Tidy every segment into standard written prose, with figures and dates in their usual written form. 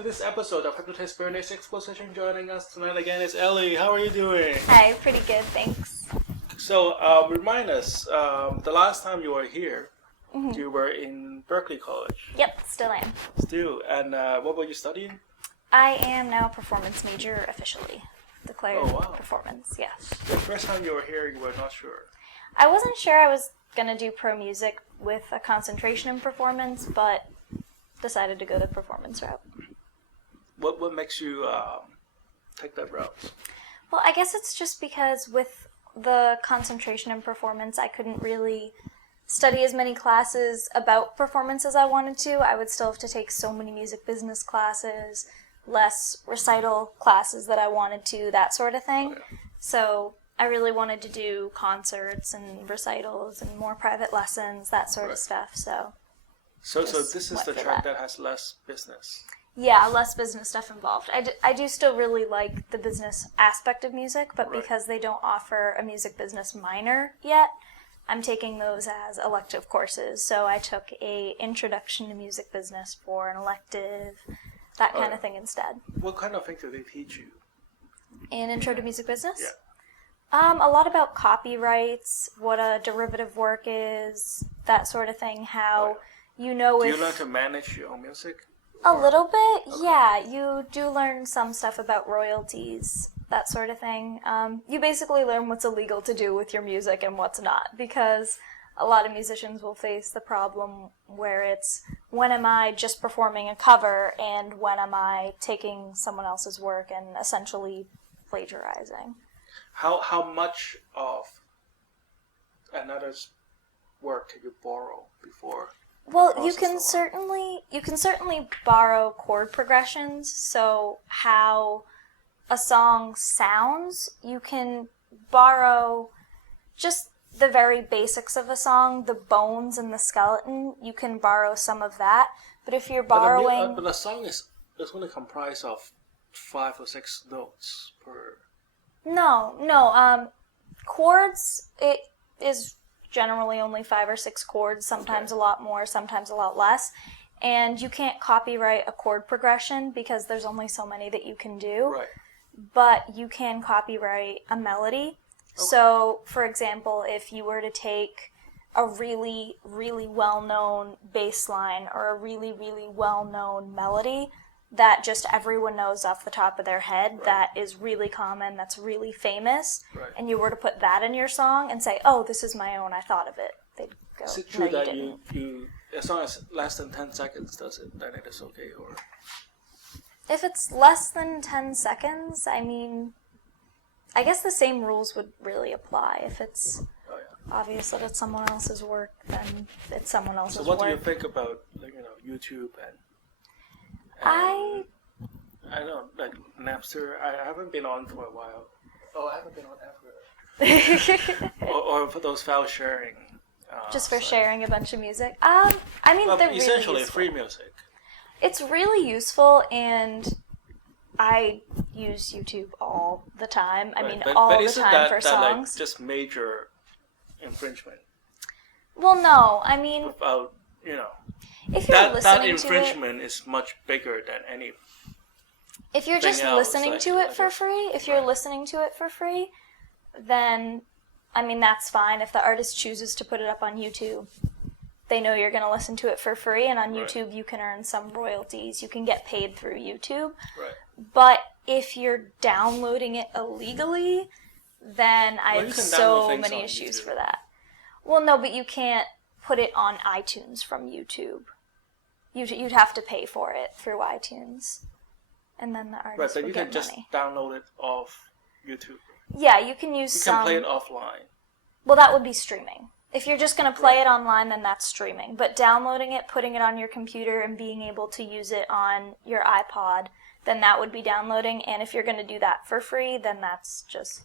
to this episode of Hypnotize Bernie's Exposition. Joining us tonight again is Allie. How are you doing? Hi, pretty good, thanks. So, remind us, the last time you were here, you were in Berkeley College. Yep, still am. Still, and what were you studying? I am now a performance major officially. Declared performance, yes. The first time you were here, you were not sure. I wasn't sure I was going to do pro music with a concentration in performance, but decided to go the performance route. What makes you take that route? Well, I guess it's just because with the concentration in performance, I couldn't really study as many classes about performance as I wanted to. I would still have to take so many music business classes, less recital classes that I wanted to, that sort of thing. Okay. So I really wanted to do concerts and recitals and more private lessons, that sort of stuff. So this is the track that has less business. Yeah, less business stuff involved. I do still really like the business aspect of music, but because they don't offer a music business minor yet, I'm taking those as elective courses. So I took a Introduction to Music Business for an elective, that kind of thing instead. What kind of things do they teach you? In Intro to Music Business? Yeah. A lot about copyrights, what a derivative work is, that sort of thing, how you know if... Do you learn to manage your own music? A little bit, yeah. You do learn some stuff about royalties, that sort of thing. You basically learn what's illegal to do with your music and what's not, because a lot of musicians will face the problem where it's, when am I just performing a cover and when am I taking someone else's work and essentially plagiarizing? How much of another's work can you borrow before? Well, you can certainly borrow chord progressions. So how a song sounds, you can borrow just the very basics of a song, the bones and the skeleton. You can borrow some of that. But if you're borrowing, but a song is only comprised of 5 or 6 notes per. No. Chords, it is generally only 5 or 6 chords, sometimes a lot more, sometimes a lot less. And you can't copyright a chord progression because there's only so many that you can do. Right. But you can copyright a melody. Okay. So, for example, if you were to take a really, really well-known bass line or a really, really well-known melody that just everyone knows off the top of their head, that is really common, that's really famous, and you were to put that in your song and say, oh, this is my own, I thought of it, they'd go, is it true that you, as long as less than 10 seconds does it, then it is okay? Or if it's less than 10 seconds, I mean, I guess the same rules would really apply. If it's obvious that it's someone else's work, then it's someone else's work. So what do you think about, YouTube and I don't know, like Napster? I haven't been on for a while. Oh, I haven't been on ever. or for those file sharing. Just for sharing a bunch of music. I mean, they're essentially really useful. Free music. It's really useful, and I use YouTube all the time. I mean, all the time for songs. But isn't that just major infringement? Well, no. I mean, without, if you're listening that infringement is much bigger than any. If you're just listening to it for free, then, I mean, that's fine. If the artist chooses to put it up on YouTube, they know you're going to listen to it for free, and on YouTube you can earn some royalties. You can get paid through YouTube. Right. But if you're downloading it illegally, then I have so many issues for that. Well, no, but you can't put it on iTunes from YouTube. You'd have to pay for it through iTunes, and then the artist would get money. Right, but you can just download it off YouTube. Yeah, you can use some. You can play it offline. Well, that would be streaming. If you're just going to play it online, then that's streaming. But downloading it, putting it on your computer, and being able to use it on your iPod, then that would be downloading. And if you're going to do that for free, then that's just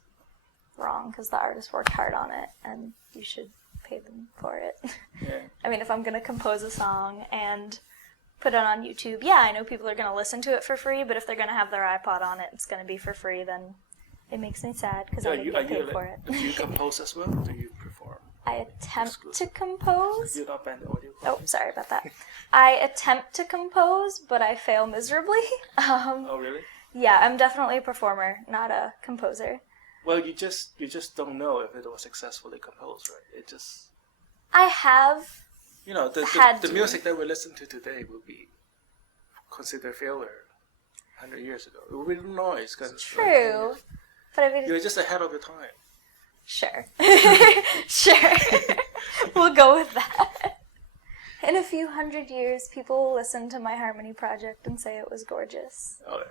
wrong, because the artist worked hard on it, and you should pay them for it. Yeah. I mean, if I'm going to compose a song and put it on YouTube, I know people are going to listen to it for free, but if they're going to have their iPod on it, it's going to be for free, then it makes me sad, because I didn't get paid for it. Do you compose as well, or do you perform? I attempt to compose. You're not banned audio. Oh, sorry about that. I attempt to compose, but I fail miserably. Oh, really? Yeah, I'm definitely a performer, not a composer. Well, you just don't know if it was successfully composed, right? It just... I have the music that we listen to today would be considered failure 100 years ago. It would be noise. Cause true. But I mean... You're just ahead of your time. Sure. Sure. We'll go with that. In a few hundred years, people will listen to my harmony project and say it was gorgeous. Okay.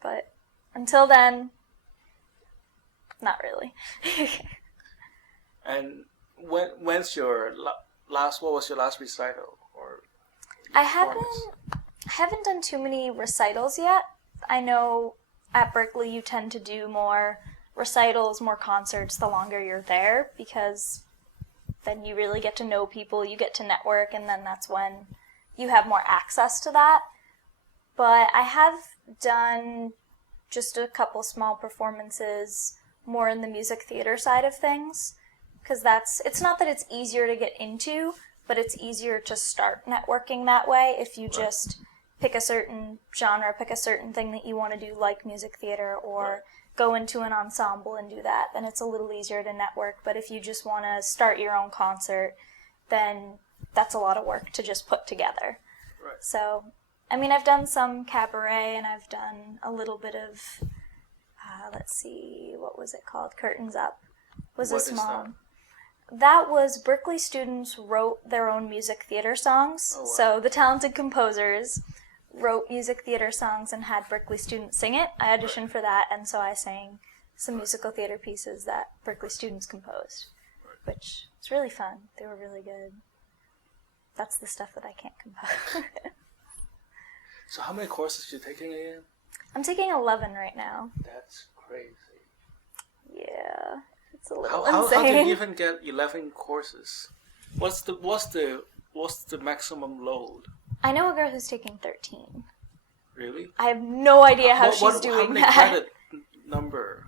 But until then, not really. And when's your last? What was your last recital or? I haven't done too many recitals yet. I know at Berkeley you tend to do more recitals, more concerts the longer you're there, because then you really get to know people, you get to network, and then that's when you have more access to that. But I have done just a couple small performances more in the music theater side of things, because it's not that it's easier to get into, but it's easier to start networking that way if you just pick a certain genre, pick a certain thing that you want to do, like music theater, or go into an ensemble and do that, then it's a little easier to network. But if you just want to start your own concert, then that's a lot of work to just put together. Right. So, I mean, I've done some cabaret, and I've done a little bit of, let's see, what was it called? Curtains Up. Was a small... That was Berkeley students wrote their own music theater songs. Oh, wow. So the talented composers wrote music theater songs and had Berkeley students sing it. I auditioned for that, and so I sang some musical theater pieces that Berkeley students composed, which was really fun. They were really good. That's the stuff that I can't compose. So how many courses are you taking again? I'm taking 11 right now. That's crazy. Yeah, it's a little insane. How do you even get 11 courses? What's the maximum load? I know a girl who's taking 13. Really? I have no idea how she's doing that. How many credit number?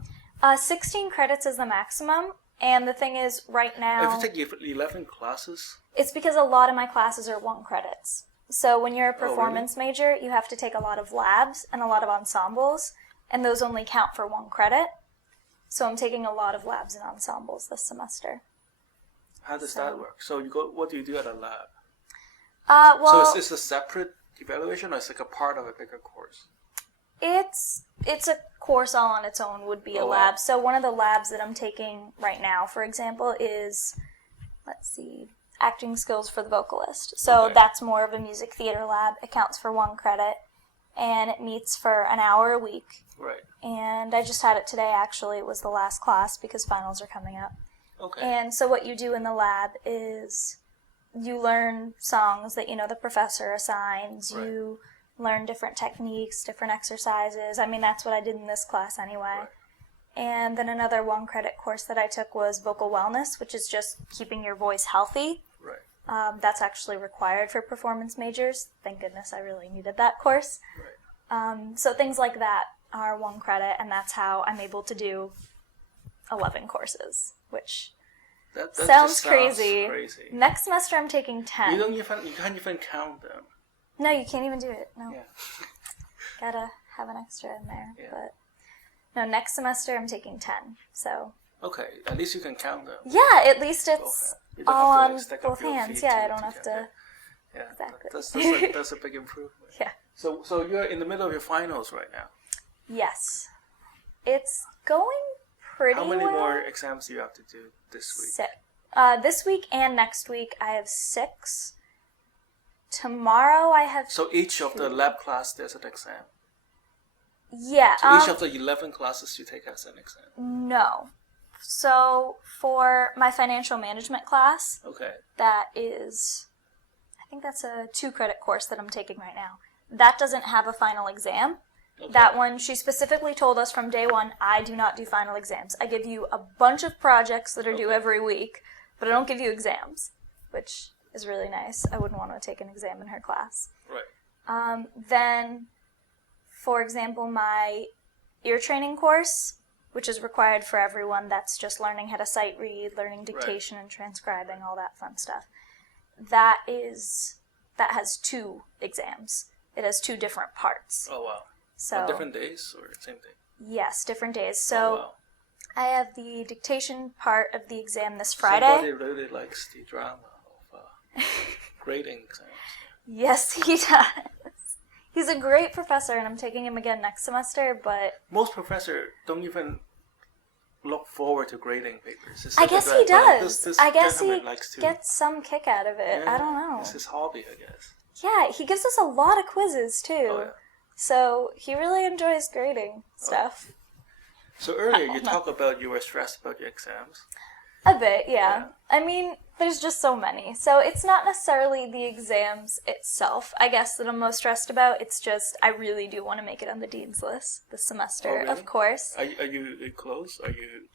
16 credits is the maximum, and the thing is, right now... If you take 11 classes? It's because a lot of my classes are 1 credits. So when you're a performance major, you have to take a lot of labs and a lot of ensembles, and those only count for 1 credit. So I'm taking a lot of labs and ensembles this semester. How does that work? So what do you do at a lab? Well, so it's a separate evaluation, or it's like a part of a bigger course? It's a course all on its own would be a lab. Wow. So one of the labs that I'm taking right now, for example, is, let's see, acting skills for the vocalist. So that's more of a music theater lab. It counts for 1 credit, and it meets for an hour a week. Right. And I just had it today, actually. It was the last class because finals are coming up. Okay. And so what you do in the lab is you learn songs that, the professor assigns. Right. You learn different techniques, different exercises. I mean, that's what I did in this class anyway. Right. And then another 1 credit course that I took was vocal wellness, which is just keeping your voice healthy. Right. That's actually required for performance majors. Thank goodness I really needed that course. Right. So things like that are 1 credit, and that's how I'm able to do 11 courses, which that sounds crazy. Next semester I'm taking 10. You can't even count them. No, you can't even do it. No. Yeah. Gotta have an extra in there. Yeah. But no, next semester I'm taking 10. So. Okay, at least you can count them. Yeah, at least it's all on both hands. Yeah, I don't have to. Yeah, exactly. That's a big improvement. Yeah. So you're in the middle of your finals right now. Yes. It's going pretty well. How many more exams do you have to do this week? 6. This week and next week I have 6. Tomorrow I have So each of the lab class there's an exam? Yeah. So each of the 11 classes you take as an exam? No. So for my financial management class, that is, I think that's a 2 credit course that I'm taking right now. That doesn't have a final exam. Okay. That one, she specifically told us from day 1, I do not do final exams. I give you a bunch of projects that are due every week, but I don't give you exams, which is really nice. I wouldn't want to take an exam in her class. Right. Then, for example, my ear training course, which is required for everyone that's just learning how to sight read, learning dictation and transcribing, all that fun stuff. That has 2 exams. It has 2 different parts. Oh, wow. So, on different days or same day? Yes, different days. So oh, wow. I have the dictation part of the exam this Friday. Somebody really likes the drama of grading exams. Yes, he does. He's a great professor, and I'm taking him again next semester, but... Most professors don't even look forward to grading papers. I guess he does. This I guess he likes to, gets some kick out of it. yeah, I don't know. It's his hobby, I guess. Yeah, he gives us a lot of quizzes, too. Oh, yeah. So he really enjoys grading stuff. So earlier you talked about you were stressed about your exams. A bit, yeah. I mean, there's just so many. So it's not necessarily the exams itself, I guess, that I'm most stressed about. It's just I really do want to make it on the dean's list this semester, Oh, really? of course. Are you close? Are you...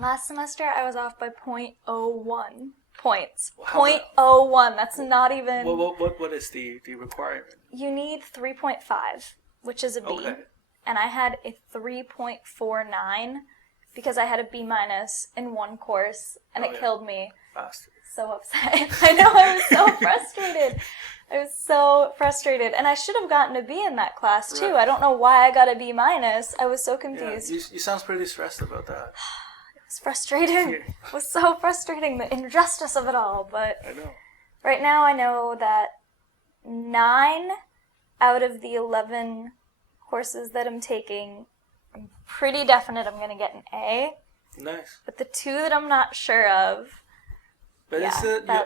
Last semester I was off by 0.01 points. How 0.01. That's not even... What is the requirement? You need 3.5, which is a B. Okay. And I had a 3.49 because I had a B- in one course, and it killed me. Bastard. So upset. I know, I was so frustrated. I was so frustrated. And I should have gotten a B in that class, too. Right. I don't know why I got a B-. I was so confused. Yeah, you sound pretty stressed about that. It was frustrating. It was so frustrating, the injustice of it all. But I know. right now I know that 9 out of the 11 courses that I'm taking, I'm pretty definite I'm going to get an A. Nice. But the 2 that I'm not sure of... But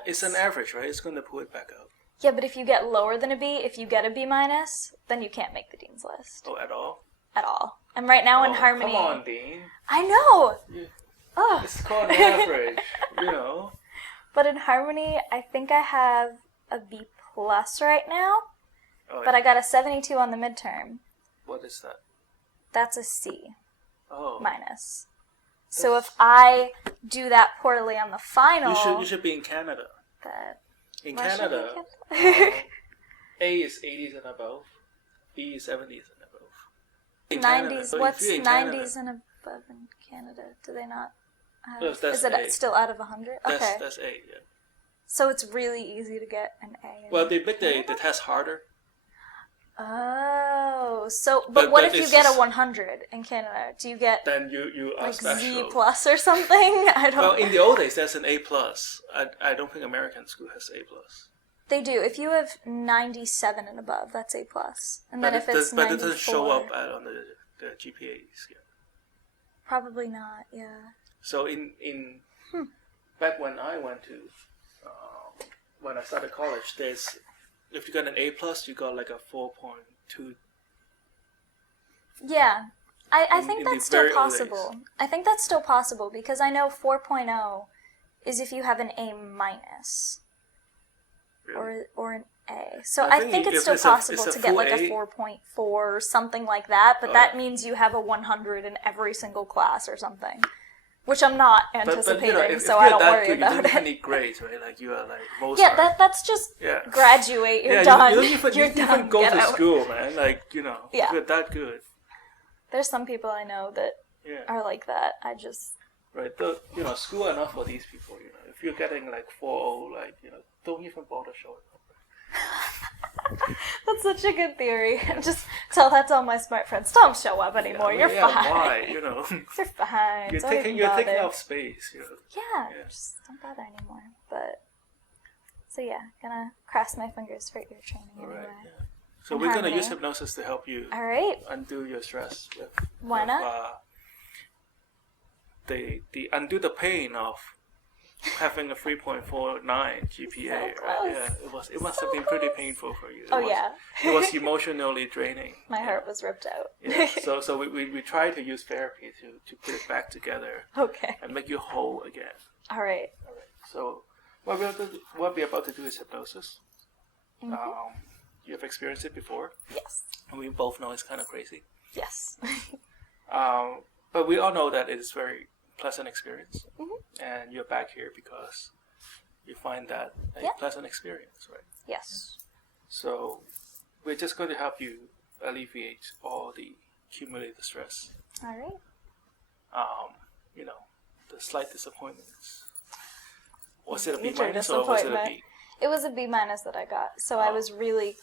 it's an average, right? It's going to pull it back up. Yeah, but if you get lower than a B, if you get a B-, then you can't make the dean's list. Oh, at all? At all. And right now in harmony... Come on, Dean. I know! Yeah. Oh. It's called an average, you know. But in harmony, I think I have a B+ right now. Oh, But I got a 72 on the midterm. What is that? That's a C-. Oh. So if I do that poorly on the final... You should be in Canada. In Why should I Canada, be in Canada? A is 80s and above. B is 70s and above. In 90s. Canada, so What's if you're in 90s Canada, and above in Canada? Do they not have... That's is it A. still out of 100? Okay. That's A, yeah. So it's really easy to get an A. Well, they make the test harder. Oh, so but what if you get a 100 in Canada? Do you get then you are like special. Z+ or something? I don't. Well, in the old days, there's an A+. I don't think American school has A+. They do. If you have 97 and above, that's A+. And then if it's 94, but it doesn't show up on the GPA scale. Probably not. Yeah. So in back when I went to when I started college, if you got an A+, you got like a 4.2. Yeah. I think in that's the very still old days. possible. I think that's still possible because I know 4.0 is if you have an A-. Really? Or an A. So I I think think if it's still it's a possible to get full like a A- 4.4 or something like that, but Oh, that yeah. means you have a 100 in every single class or something. Which I'm not anticipating, but if so you're I don't that worry good, about you don't even it. need grades, right? Like you are like Mozart. Yeah, that's just Yeah. graduate, you're Yeah, done. you don't even, you're you don't done. even go Get to out. school, man. Like, you know, Yeah. if you're that good. There's some people I know that Yeah. are like that. I just... Right, school enough for these people, you know. If you're getting like 4.0, like, you know, don't even bother showing up. That's such a good theory. Just tell that to all my smart friends. Don't show up anymore. Yeah, You're fine. why, you know. You're fine. You're Don't taking even bother. up space, you know. Yeah, Yeah. just don't bother anymore. But so yeah, gonna cross my fingers for your training anyway. Right, yeah. So And we're gonna harmony. use hypnosis to help you All right. undo your stress. Why not? Undo the pain of having a 3.49 GPA. So right? close. Yeah, it must So have been pretty close. painful for you. Oh yeah. It was emotionally draining. My heart was ripped out. Yeah. So we try to use therapy to put it back together Okay. and make you whole again. All right. All right. So what we're about to do is hypnosis. Mm-hmm. You have experienced it before, Yes. and we both know it's kind of crazy. Yes. But we all know that it is very pleasant experience, Mhm. and you're back here because you find that a Yeah. pleasant experience, right? Yes. So we're just going to help you alleviate all the accumulated stress. All right. you know, the slight disappointments? Was it a B Major minus or was it a B? It was a B minus that I got, so I was really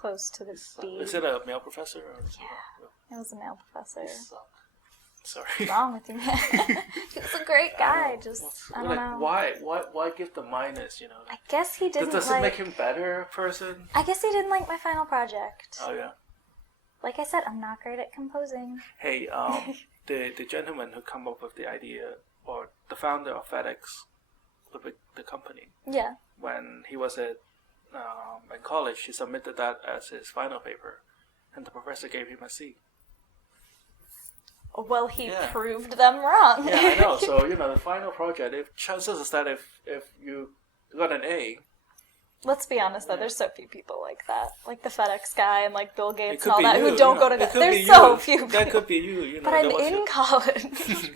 close to the B. Is it a male professor? Or Yeah, it was a male professor. Sorry. What's wrong with you, man? He was a great guy. I don't know. Why give the minus? You know. I guess he didn't. Does it make him better person? I guess he didn't like my final project. Oh yeah. Like I said, I'm not great at composing. Hey, the gentleman who come up with the idea, or the founder of FedEx, the company. Yeah. When he was in college, he submitted that as his final paper, and the professor gave him a C. Well, he proved them wrong. Yeah, I know. So, the final project, if chances is that if you got an A. Let's be honest, though, there's so few people like that. Like the FedEx guy and like Bill Gates and all be that you, who don't go to college. There's so few people. That could be you. But I'm in college.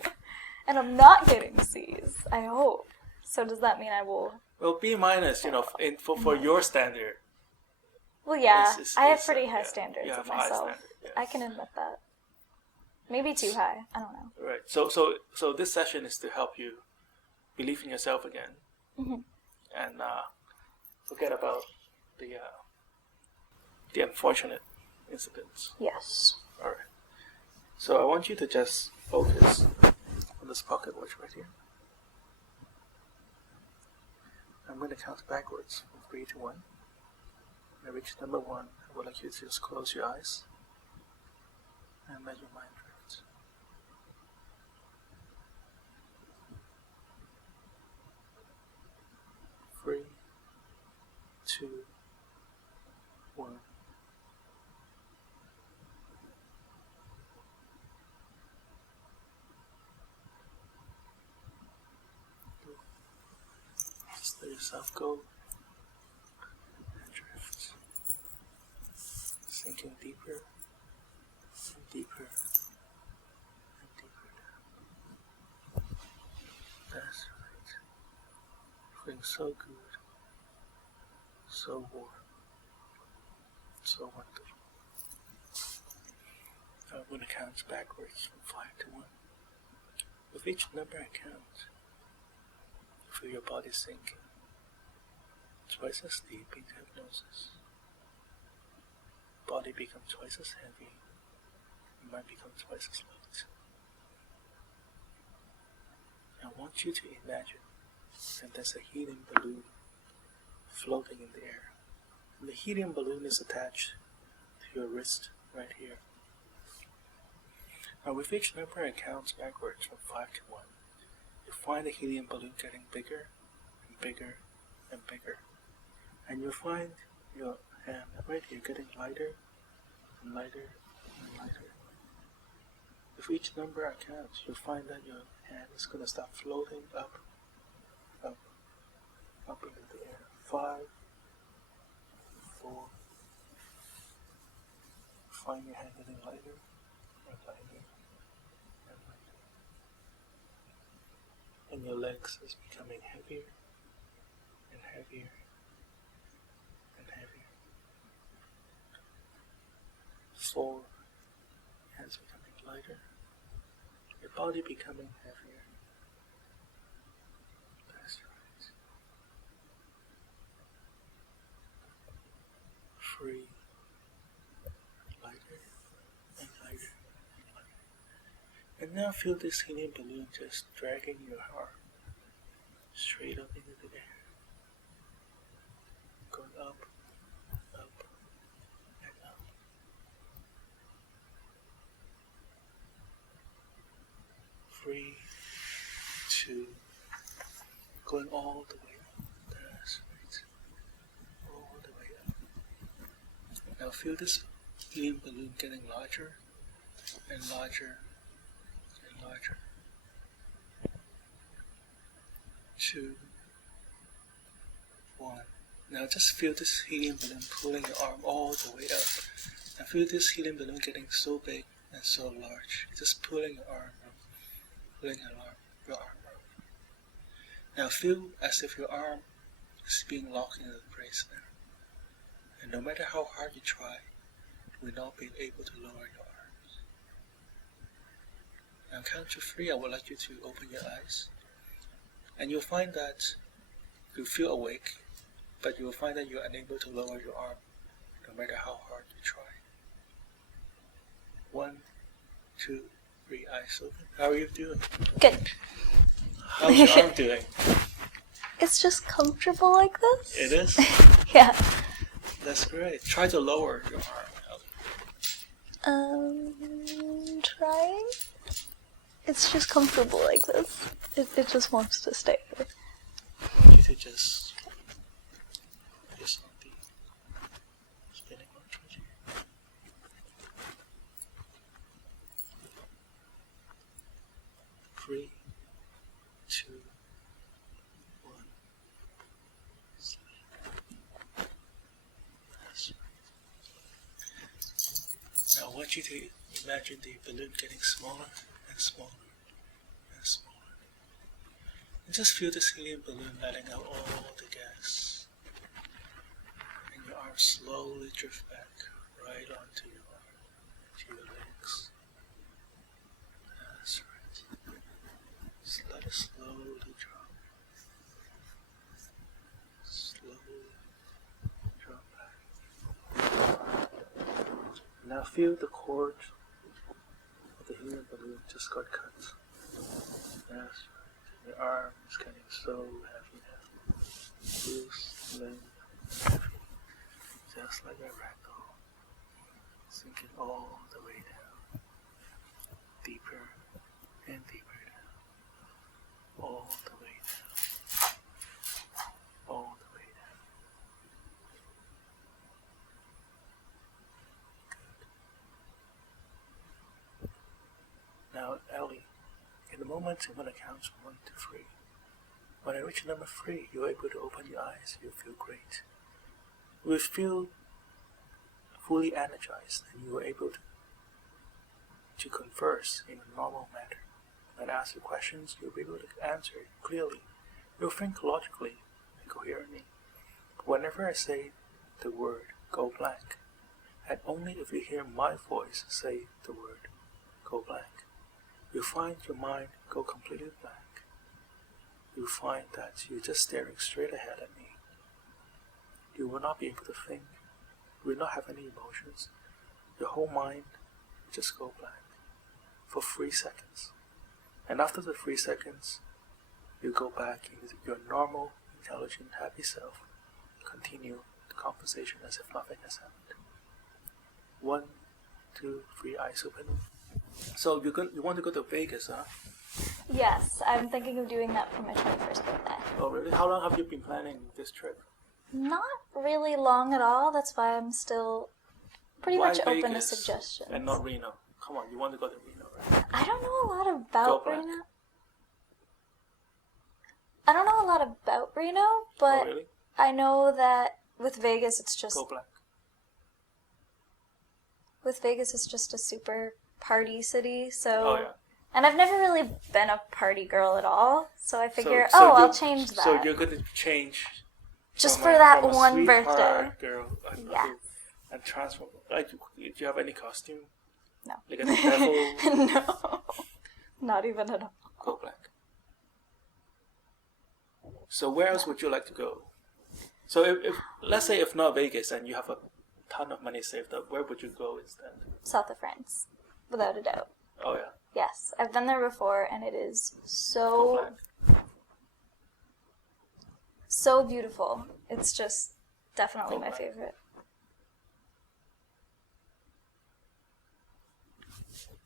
And I'm not getting C's, I hope. So does that mean I will... Well, B minus, for your standard. Well, yeah, I have pretty high standards of myself. Yeah. I can admit that. Maybe too high. I don't know. Right. So this session is to help you believe in yourself again, and forget about the unfortunate incidents. Yes. All right. So I want you to just focus on this pocket watch right here. I'm going to count backwards from 3 to 1. When I reach number 1, I would like you to just close your eyes and let your mind drift. Three, 2, 1. Just let yourself go and drift, sinking deeper and deeper and deeper down. That's right. Feeling so good, so warm, so wonderful. I'm going to count backwards from 5 to 1. With each number I count, feel your body sinking twice as deep into hypnosis. Body becomes twice as heavy, and mind becomes twice as light. I want you to imagine that there's a helium balloon floating in the air. And the helium balloon is attached to your wrist right here. Now with each number I count backwards from 5 to 1, you find the helium balloon getting bigger and bigger and bigger. And you'll find your hand right here getting lighter and lighter and lighter. With each number I count, you'll find that your hand is going to start floating up, up, up into the air. 5, 4. Find your hand getting lighter and lighter and lighter. And your legs is becoming heavier and heavier and heavier. 4, hands becoming lighter, your body becoming heavier. That's right. 3, lighter and lighter and lighter. And now feel this helium balloon just dragging your arm straight up into the air. Going up, up, and up. 3, 2, going all the way up. That's right. All the way up. Now feel this helium balloon getting larger and larger and larger. 2, 1. Now just feel this helium balloon pulling your arm all the way up. Now feel this helium balloon getting so big and so large. Just pulling your arm up, pulling your arm up. Now feel as if your arm is being locked into the brace now. And no matter how hard you try, you will not be able to lower your arms. On count to 3, I would like you to open your eyes. And you'll find that you feel awake, but you will find that you're unable to lower your arm, no matter how hard you try. 1, 2, 3, eyes open. How are you doing? Good. How's your arm doing? It's just comfortable like this. It is? Yeah. That's great. Try to lower your arm. Trying. It's just comfortable like this. It just wants to stay here. I want you to just on the spinning one here. 3, 2, 1. Sleep. That's right. Now I want you to imagine the balloon getting smaller and smaller and smaller. And just feel this helium balloon letting out all the gas. And your arms slowly drift back right onto your arm, to your legs. That's right. Just let it slowly drop. Slowly drop back. Now feel the cord of the helium balloon just got cut. That's right. Your arm is getting so heavy now. Loose, limp, heavy. Just like a ragdoll. Sinking all the way down. Deeper and deeper down. All the way down. All the way down. Good. Now, Allie, in a moment, I'm going to count from 1 to 3. When I reach number 3, you're able to open your eyes. You'll feel great. You will feel fully energized, and you are able to converse in a normal manner. When I ask you questions, you'll be able to answer clearly. You'll think logically and coherently. Whenever I say the word, go blank, and only if you hear my voice say the word, go blank, you'll find your mind go completely blank. You'll find that you're just staring straight ahead at me. You will not be able to think. You will not have any emotions. Your whole mind will just go blank for 3 seconds. And after the 3 seconds, you go back into your normal, intelligent, happy self. Continue the conversation as if nothing has happened. 1, 2, 3, eyes open. So you want to go to Vegas, huh? Yes, I'm thinking of doing that for my 21st birthday. Oh, really? How long have you been planning this trip? Not really long at all. That's why I'm still pretty much open to Vegas suggestions. and not Reno? Come on, you want to go to Reno, right? I don't know a lot about Go blank. Reno. I don't know a lot about Reno, but Oh, really? I know that with Vegas it's just Go blank. with Vegas it's just a super party city. So Oh, yeah. and I've never really been a party girl at all, so I figure, So I'll change that. So you're going to change just from for that from a one sweetheart birthday. Girl, Yes. and transform. Like, do you have any costume? No. Like a devil? No. Not even at all. Go blank. So where else would you like to go? So if let's say if not Vegas and you have a ton of money saved up, where would you go instead? South of France, without a doubt. Oh yeah. Yes, I've been there before, and it is Go so blank. beautiful. It's just definitely Go my blank. favorite.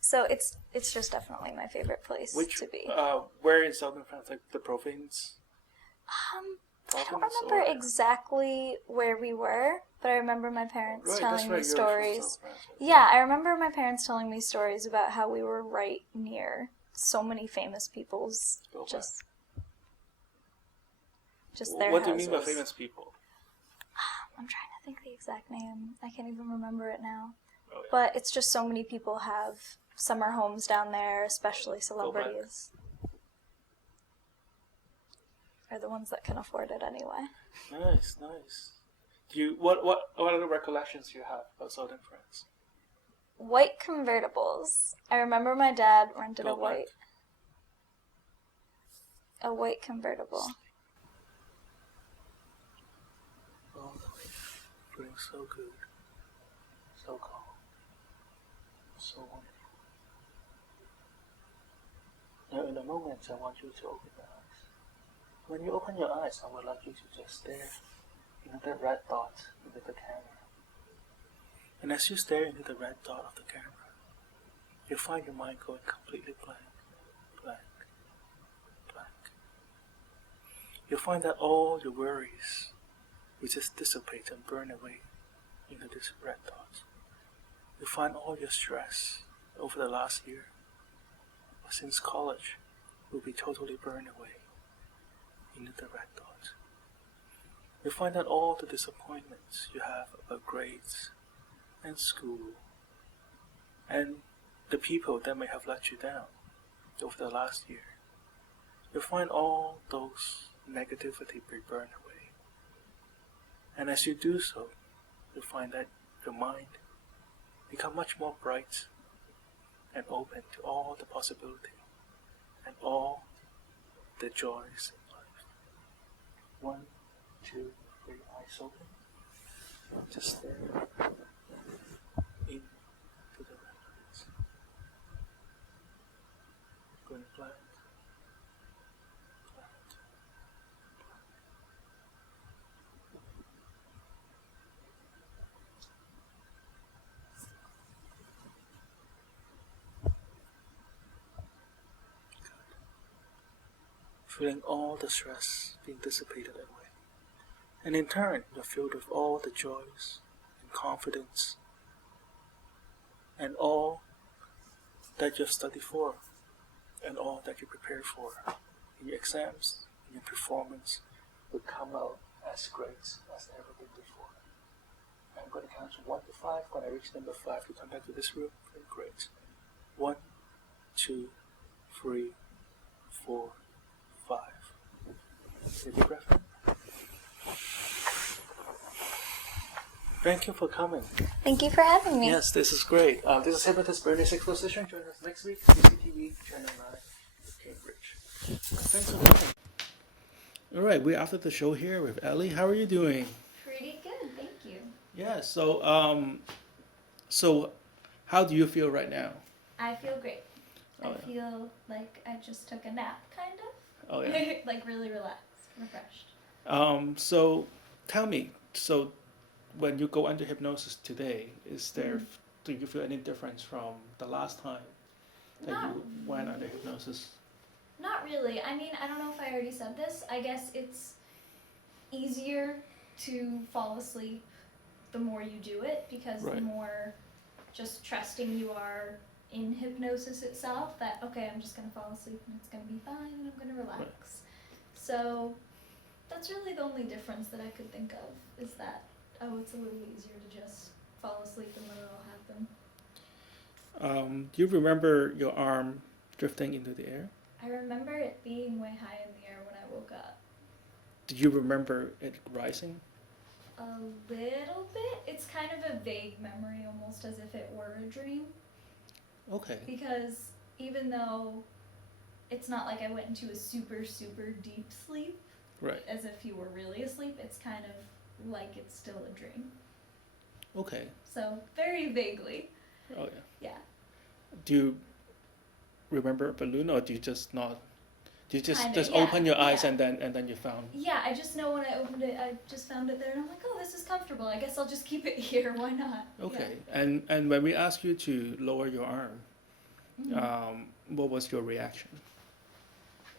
So it's just definitely my favorite place to be. Where in southern France, like the province? I don't remember exactly where we were, but I remember my parents telling me stories. Yeah, I remember my parents telling me stories about how we were right near so many famous people's just their What do you houses. mean by famous people? I'm trying to think the exact name. I can't even remember it now. Oh, yeah. But it's just so many people have summer homes down there, especially celebrities. Are the ones that can afford it anyway. Nice, nice. Do you what other recollections do you have about southern France? White convertibles. I remember my dad rented Go a white convertible. All the way. Feeling so good. So calm. So wonderful. Now in a moment I want you to open your eyes. When you open your eyes, I would like you to just stare into the red dot into the camera. And as you stare into the red dot of the camera, you find your mind going completely blank, blank, blank. You find that all your worries will just dissipate and burn away into this red dot. You find all your stress over the last year, or since college, will be totally burned away into the red dot. You find that all the disappointments you have about grades and school and the people that may have let you down over the last year, you find all those negativity be burned away. And as you do so, you find that your mind become much more bright and open to all the possibility and all the joys in life. 1, 2, 3, eyes open. Just stare into the reference. Going blank, blank, blank. Feeling all the stress being dissipated away. And in turn, you're filled with all the joys and confidence and all that you've studied for and all that you prepared for in your exams, in your performance will come out as great as ever been before. I'm going to count from 1 to 5. When I reach number 5, you come back to this room. Very great. 1, 2, 3, 4, 5. Take a deep breath in. Thank you for coming. Thank you for having me. Yes, this is great. This is Hypnotist Bernie's Exposition. Join us next week, CCTV, Channel 9, Cambridge. Thanks for coming. All right, we're after the show here with Allie. How are you doing? Pretty good, thank you. Yeah, so how do you feel right now? I feel great. Oh, I feel like I just took a nap, kind of. Oh, yeah. Like really relaxed, refreshed. So tell me, so when you go under hypnosis today, do you feel any difference from the last time that you went under hypnosis? Not really. I mean, I don't know if I already said this. I guess it's easier to fall asleep the more you do it because the more just trusting you are in hypnosis itself that, okay, I'm just going to fall asleep and it's going to be fine and I'm going to relax. Right. So that's really the only difference that I could think of is that, it's a little easier to just fall asleep and let it all happen. Do you remember your arm drifting into the air? I remember it being way high in the air when I woke up. Did you remember it rising? A little bit. It's kind of a vague memory, almost as if it were a dream. Okay. Because even though it's not like I went into a super, super deep sleep, right, as if you were really asleep, it's kind of like it's still a dream. Okay. So, very vaguely. Oh, yeah. Yeah. Do you remember a balloon, or do you just not? Do you just Kinda, open your eyes and then you found? Yeah, I just know when I opened it, I just found it there, and I'm like, oh, this is comfortable. I guess I'll just keep it here. Why not? Okay. Yeah. And when we asked you to lower your arm, what was your reaction?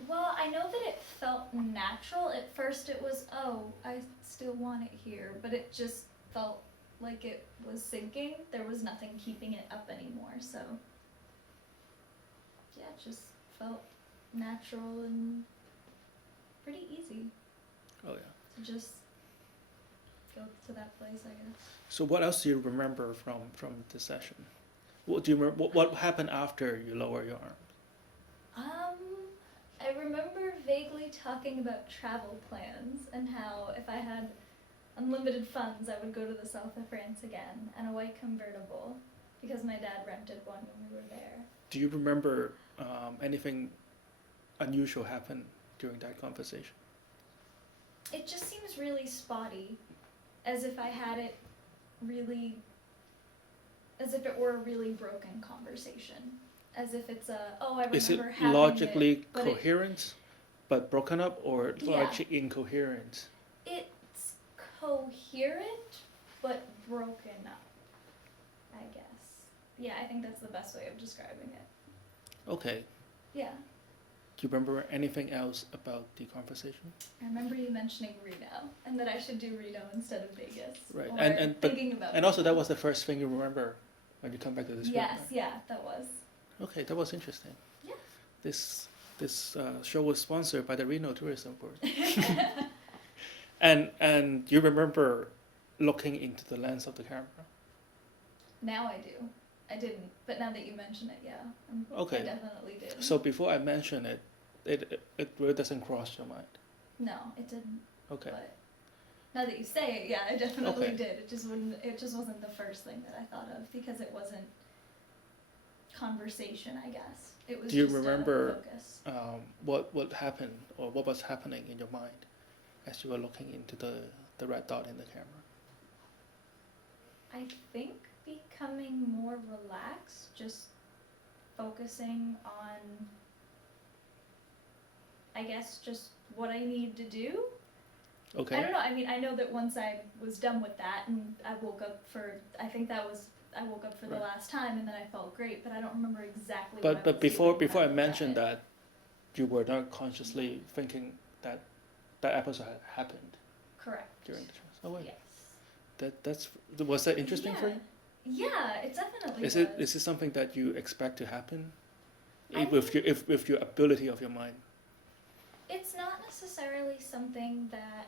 Well, I know that it felt natural. At first it was, oh, I still want it here, but it just felt like it was sinking. There was nothing keeping it up anymore, so yeah, it just felt natural and pretty easy. Oh, yeah. To just go to that place, I guess. So what else do you remember from the session? What do you remember? What happened after you lower your arm? I remember vaguely talking about travel plans and how if I had unlimited funds, I would go to the south of France again and a white convertible. because my dad rented one when we were there. Do you remember anything unusual happened during that conversation? It just seems really spotty, as if I had it really, as if it were a really broken conversation. As if it's I remember Is it having logically it, but coherent but broken up, or logically incoherent? It's coherent but broken up, I guess. Yeah, I think that's the best way of describing it. Okay. Yeah. Do you remember anything else about the conversation? I remember you mentioning Reno, and that I should do Reno instead of Vegas. Right, Or and thinking about and also that was the first thing you remember when you come back to this room, Yes, right? yeah, that was. Okay, that was interesting. Yeah. This show was sponsored by the Reno Tourism Board. And you remember looking into the lens of the camera? Now I do. I didn't, but now that you mention it, yeah. Okay. I definitely did. So before I mention it, it really doesn't cross your mind. No, it didn't. Okay. But now that you say it, yeah, I definitely Okay. did. It just wasn't the first thing that I thought of, because it wasn't conversation, I guess. It was Do you just remember a focus. what happened, or what was happening in your mind as you were looking into the red dot in the camera? I think becoming more relaxed, just focusing on, I guess, just what I need to do. Okay. I don't know. I mean, I know that once I was done with that and I woke up for, I woke up for the Right. last time, and then I felt great, but I don't remember exactly what I But was before feeling I after mentioned that, you were not consciously thinking that episode had happened Correct. during the trance. Oh wait, Yes. was that interesting for you? Yeah, it definitely Is was. it something that you expect to happen I with your ability of your mind? It's not necessarily something that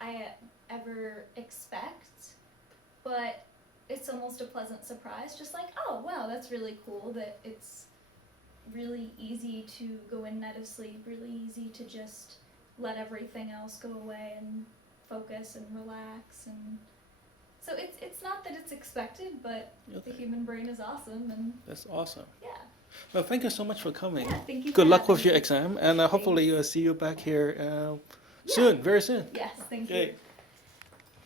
I ever expect, but it's almost a pleasant surprise. Just like, oh wow, that's really cool that it's really easy to go in and out of sleep, really easy to just let everything else go away and focus and relax. And so it's not that it's expected, but the human brain is awesome, and That's awesome. yeah. Well, thank you so much for coming. Yeah, thank you. Good for luck having with your me. exam, and hopefully see you back here soon, very soon. Yes, thank Okay. you.